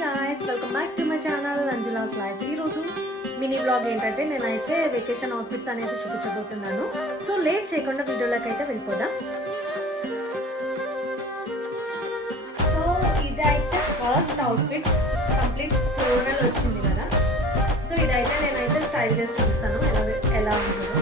Guys, welcome back to my channel Anjula's life. ఈరోజు mini vlog ఏంటంటే నేనైతే వెకేషన్ అవుట్ఫిట్స్ అనేది చూపించబోతున్నాను. సో లేట్ చేయకుండా వీడియోలోకి అయితే వెళ్ళిపోదాం. సో ఇదైతే ఫస్ట్ అవుట్ఫిట్, కంప్లీట్ ఫ్లోరల్ వచ్చింది కదా. సో ఇదైతే నేనైతే స్టైల్ చేసి చూపిస్తాను ఎలా ఉంటుందో.